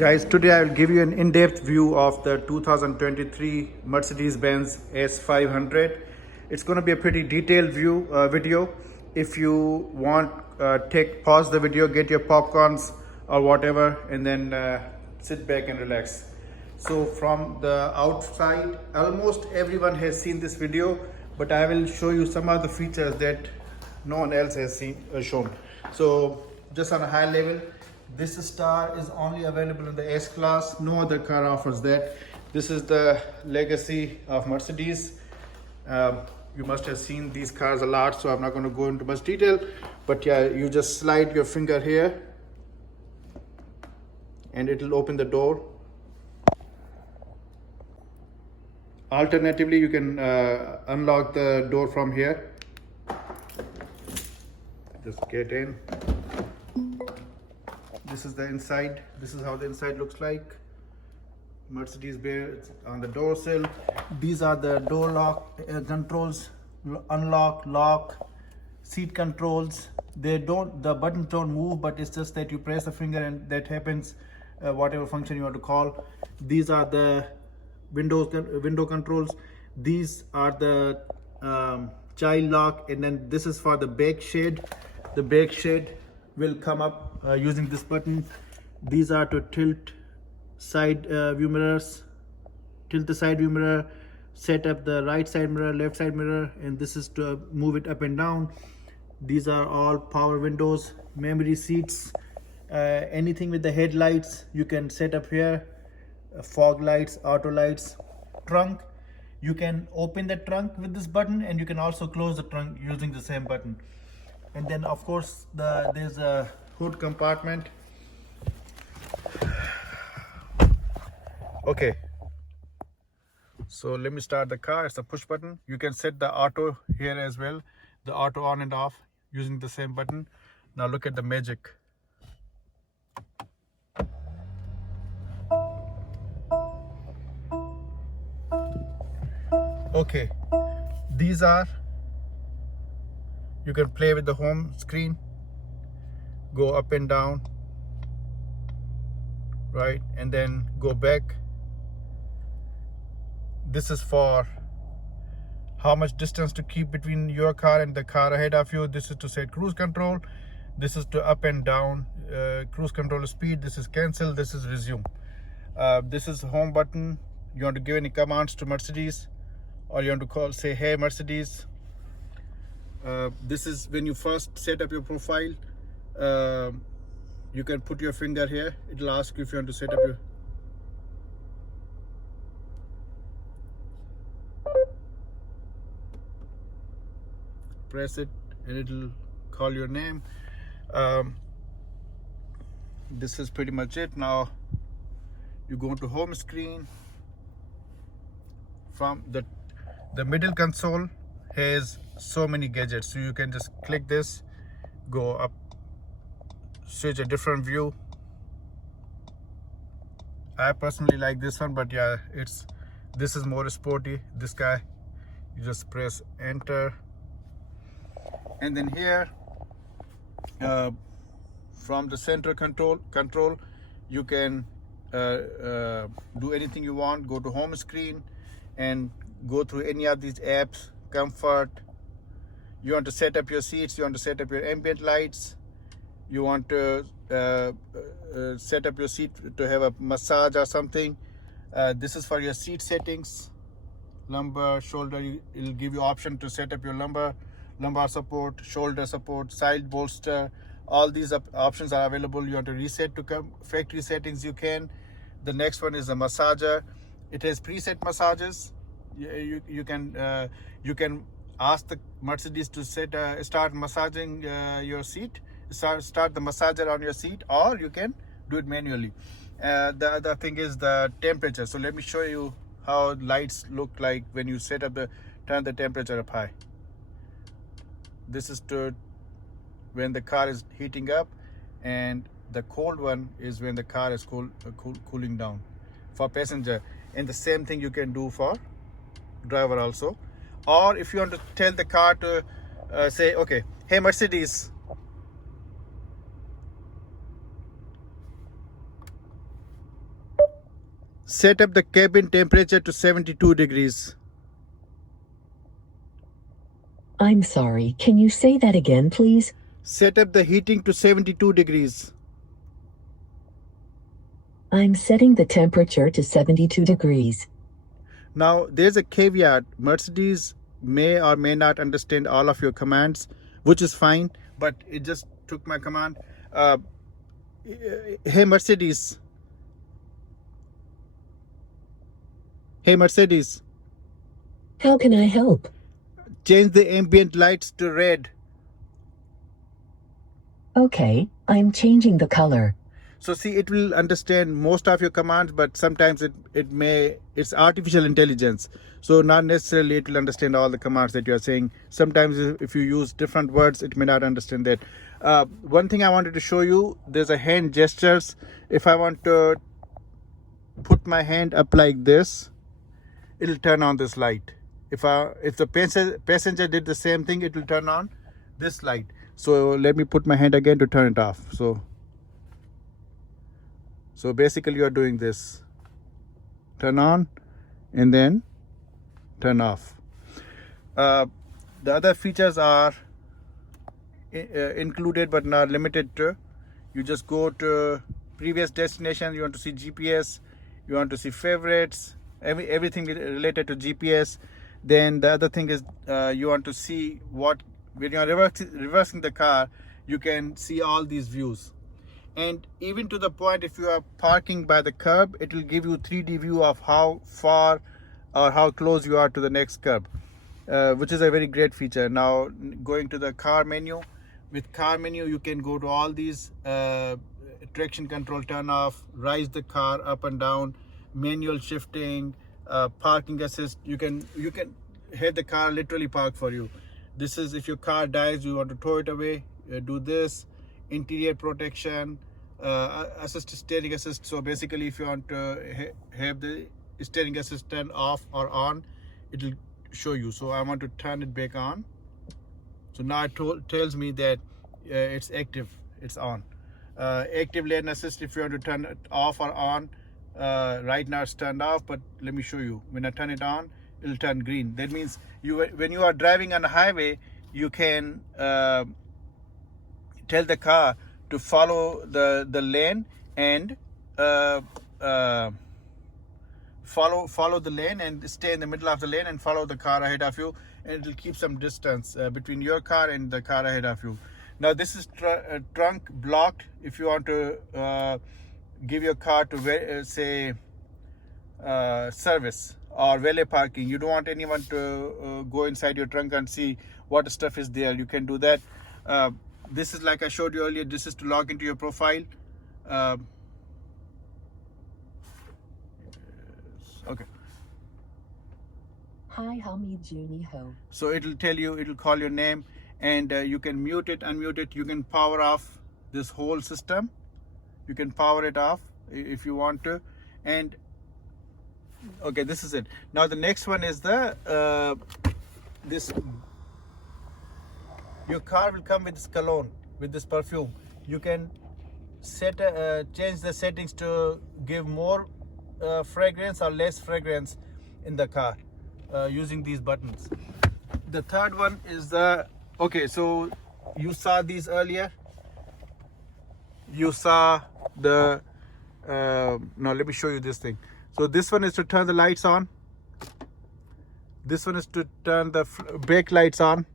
Guys, today I will give you an in-depth view of the 2023 Mercedes-Benz S500. It's going to be a pretty detailed video. If you want, pause the video, get your popcorns or whatever, and then sit back and relax. So from the outside, almost everyone has seen this video, but I will show you some of the features that no one else has shown. So just on a high level, this star is only available in the S class. No other car offers that. This is the legacy of Mercedes. You must have seen these cars a lot, so I'm not going to go into much detail. But yeah, you just slide your finger here and it will open the door. Alternatively, you can unlock the door from here. Just get in. This is the inside. This is how the inside looks like. Mercedes-Benz on the door sill. These are the door lock controls, unlock, lock, seat controls. The buttons don't move, but it's just that you press the finger and that happens, whatever function you want to call. These are the window controls. These are the child lock, and then this is for the back shade. The back shade will come up using this button. These are to tilt side view mirrors, tilt the side view mirror, set up the right side mirror, left side mirror, and this is to move it up and down. These are all power windows, memory seats, anything with the headlights you can set up here, fog lights, auto lights. Trunk, you can open the trunk with this button, and you can also close the trunk using the same button. And then of course there's a hood compartment. Okay, so let me start the car. It's a push button. You can set the auto here as well, the auto on and off using the same button. Now look at the magic. Okay, these are, you can play with the home screen, go up and down, right, and then go back. This is for how much distance to keep between your car and the car ahead of you. This is to set cruise control. This is to up and down cruise control speed. This is cancel. This is resume. This is home button. You want to give any commands to Mercedes, or you want to say, hey Mercedes. This is when you first set up your profile. You can put your finger here. It will ask you if you want to set up your, press it and it will call your name. This is pretty much it. Now you go to home screen. From the middle console has so many gadgets, so you can just click this, go up, switch a different view. I personally like this one, but yeah, this is more sporty. This guy, you just press enter, and then here from the center control you can do anything you want. Go to home screen and go through any of these apps. Comfort, you want to set up your seats, you want to set up your ambient lights, you want to set up your seat to have a massage or something. This is for your seat settings. Lumbar, shoulder, it'll give you option to set up your lumbar support, shoulder support, side bolster. All these options are available. You want to reset to factory settings, you can. The next one is a massager. It has preset massages. You can ask the Mercedes to start massaging your seat, start the massager on your seat, or you can do it manually. The other thing is the temperature. So let me show you how lights look like when you turn the temperature up high. This is to when the car is heating up, and the cold one is when the car is cooling down for passenger. And the same thing you can do for driver also. Or if you want to tell the car to say, okay, hey Mercedes, Set up the cabin temperature to 72 degrees. I'm sorry, can you say that again, please? Set up the heating to 72 degrees. I'm setting the temperature to 72 degrees. Now, there's a caveat. Mercedes may or may not understand all of your commands, which is fine, but it just took my command. Hey, Mercedes. Hey, Mercedes. How can I help? Change the ambient lights to red. Okay, I'm changing the color. So see, it will understand most of your commands, but sometimes it's artificial intelligence. So not necessarily it will understand all the commands that you are saying. Sometimes if you use different words, it may not understand that. One thing I wanted to show you, there's a hand gestures. If I want to put my hand up like this, it'll turn on this light. If the passenger did the same thing, it will turn on this light. So let me put my hand again to turn it off. So basically you are doing this. Turn on and then turn off. The other features are included but not limited to. You just go to previous destination, you want to see GPS, you want to see favorites, everything related to GPS. Then the other thing is you want to see when you are reversing the car, you can see all these views. And even to the point, if you are parking by the curb, it will give you 3D view of how far or how close you are to the next curb, which is a very great feature. Now going to the car menu, with car menu you can go to all these traction control turn off, rise the car up and down, manual shifting, parking assist. You can have the car literally park for you. This is if your car dies, you want to tow it away, do this. Interior protection, assist steering assist. So basically if you want to have the steering assist turn off or on, it will show you. So I want to turn it back on. So now it tells me that it's active, it's on. Active lane assist, if you want to turn it off or on, right now it's turned off, but let me show you. When I turn it on, it'll turn green. That means when you are driving on the highway, you can tell the car to follow the lane and follow the lane and stay in the middle of the lane and follow the car ahead of you, and it will keep some distance between your car and the car ahead of you. Now this is trunk blocked. If you want to give your car to say service or valet parking, you don't want anyone to go inside your trunk and see what stuff is there, you can do that. This is like I showed you earlier, this is to log into your profile. Okay. Hi, Hamid Juni Ho. So it will tell you, it will call your name, and you can mute it, unmute it. You can power off this whole system. You can power it off if you want to. And okay, this is it. Now the next one is the this. Your car will come with this cologne, with this perfume. You can change the settings to give more fragrance or less fragrance in the car using these buttons. The third one is okay, so you saw these earlier. You saw the now let me show you this thing. So this one is to turn the lights on. This one is to turn the brake lights on,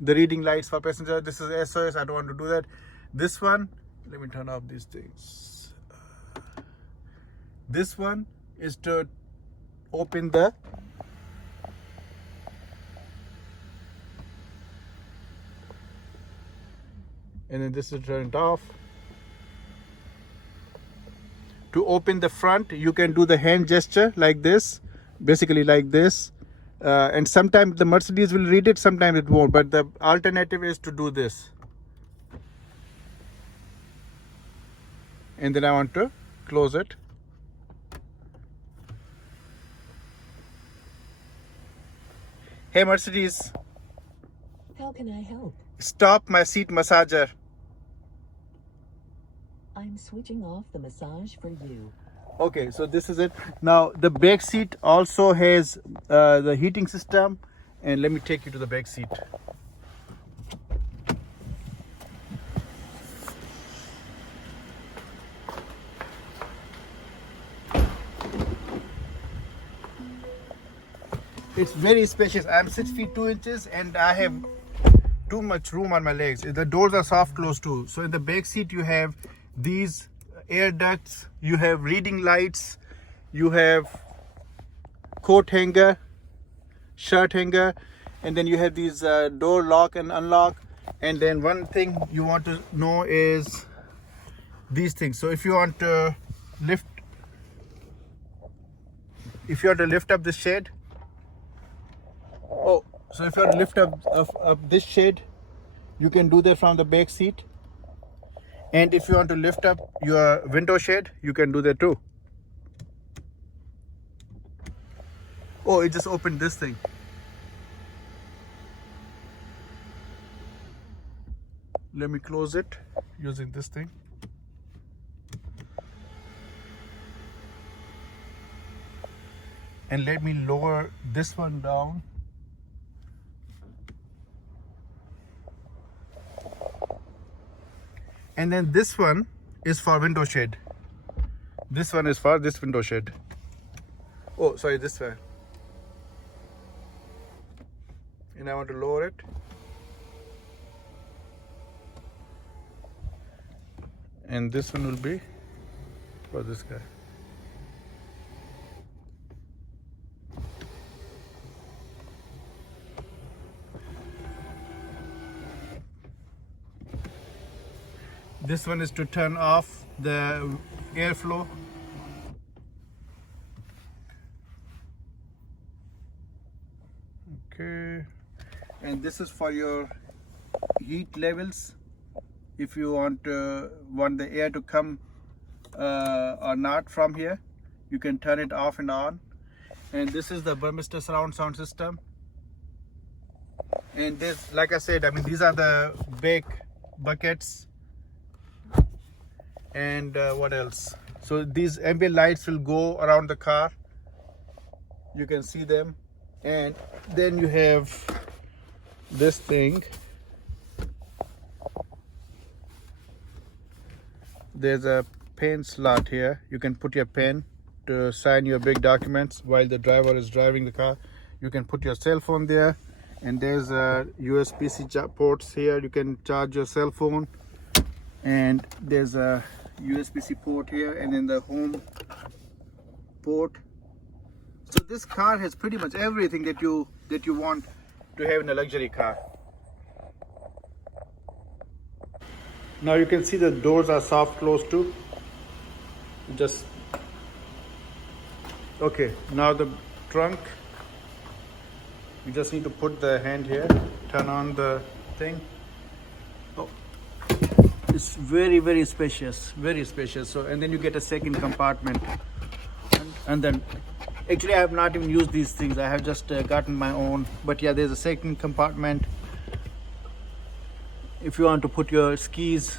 the reading lights for passenger. This is SOS, I don't want to do that. This one, let me turn off these things. This one is to open the and then this is turned off. To open the front, you can do the hand gesture like this, basically like this. And sometimes the Mercedes will read it, sometimes it won't, but the alternative is to do this. And then I want to close it. Hey Mercedes, How can I help? stop my seat massager. I'm switching off the massage for you. Okay, so this is it. Now the back seat also has the heating system, and let me take you to the back seat. It's very spacious. I'm 6 feet 2 inches, and I have too much room on my legs. The doors are soft close too. So in the back seat you have these air ducts, you have reading lights, you have coat hanger, shirt hanger, and then you have these door lock and unlock. And then one thing you want to know is these things. So if you want to lift up the shade, so if you want to lift up this shade, you can do that from the back seat. And if you want to lift up your window shade, you can do that too. Oh, it just opened this thing. Let me close it using this thing. And let me lower this one down. And then this one is for window shade. This one is for this window shade. Oh, sorry, this way. And I want to lower it. And this one will be for this guy. This one is to turn off the airflow. Okay, and this is for your heat levels. If you want the air to come or not from here, you can turn it off and on. And this is the Burmester surround sound system. And this, like I said, I mean, these are the big buckets. And what else? So these ambient lights will go around the car. You can see them. And then you have this thing. There's a pen slot here. You can put your pen to sign your big documents while the driver is driving the car. You can put your cell phone there. And there's a USB-C ports here. You can charge your cell phone. And there's a USB-C port here, and then the home port. So this car has pretty much everything that you want to have in a luxury car. Now you can see the doors are soft close too. Just okay. Now the trunk. You just need to put the hand here, turn on the thing. Oh. It's very, very spacious, very spacious. So, and then you get a second compartment, and then actually I have not even used these things. I have just gotten my own. But yeah, there's a second compartment. If you want to put your skis,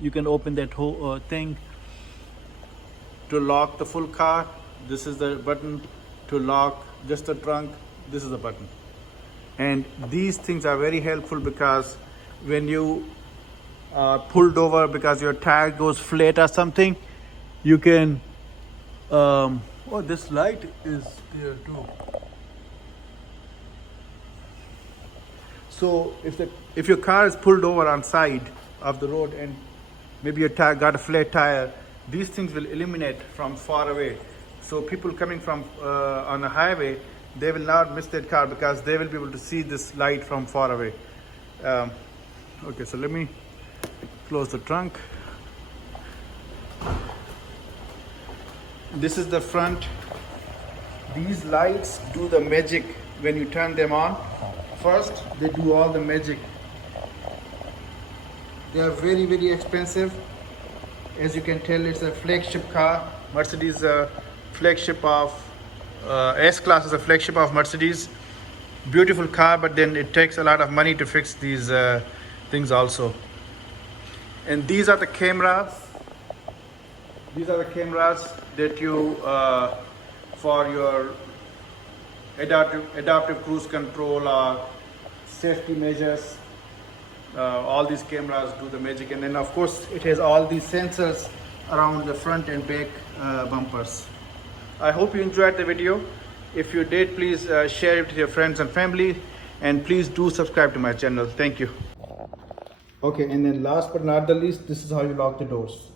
you can open that whole thing. To lock the full car, this is the button. To lock just the trunk, this is the button. And these things are very helpful because when you pulled over because your tire goes flat or something, you can oh, this light is there too. So if your car is pulled over on side of the road and maybe your tire got a flat tire, these things will illuminate from far away. So people coming from on a highway, they will not miss that car because they will be able to see this light from far away. Okay, so let me close the trunk. This is the front. These lights do the magic when you turn them on. First, they do all the magic. They are very, very expensive. As you can tell, it's a flagship car. Mercedes flagship of S-Class is a flagship of Mercedes. Beautiful car, but then it takes a lot of money to fix these things also. And these are the cameras. These are the cameras that you for your adaptive cruise control or safety measures. All these cameras do the magic, and then of course it has all these sensors around the front and back bumpers. I hope you enjoyed the video. If you did, please share it with your friends and family, and please do subscribe to my channel. Thank you. Okay, and then last but not the least, this is how you lock the doors.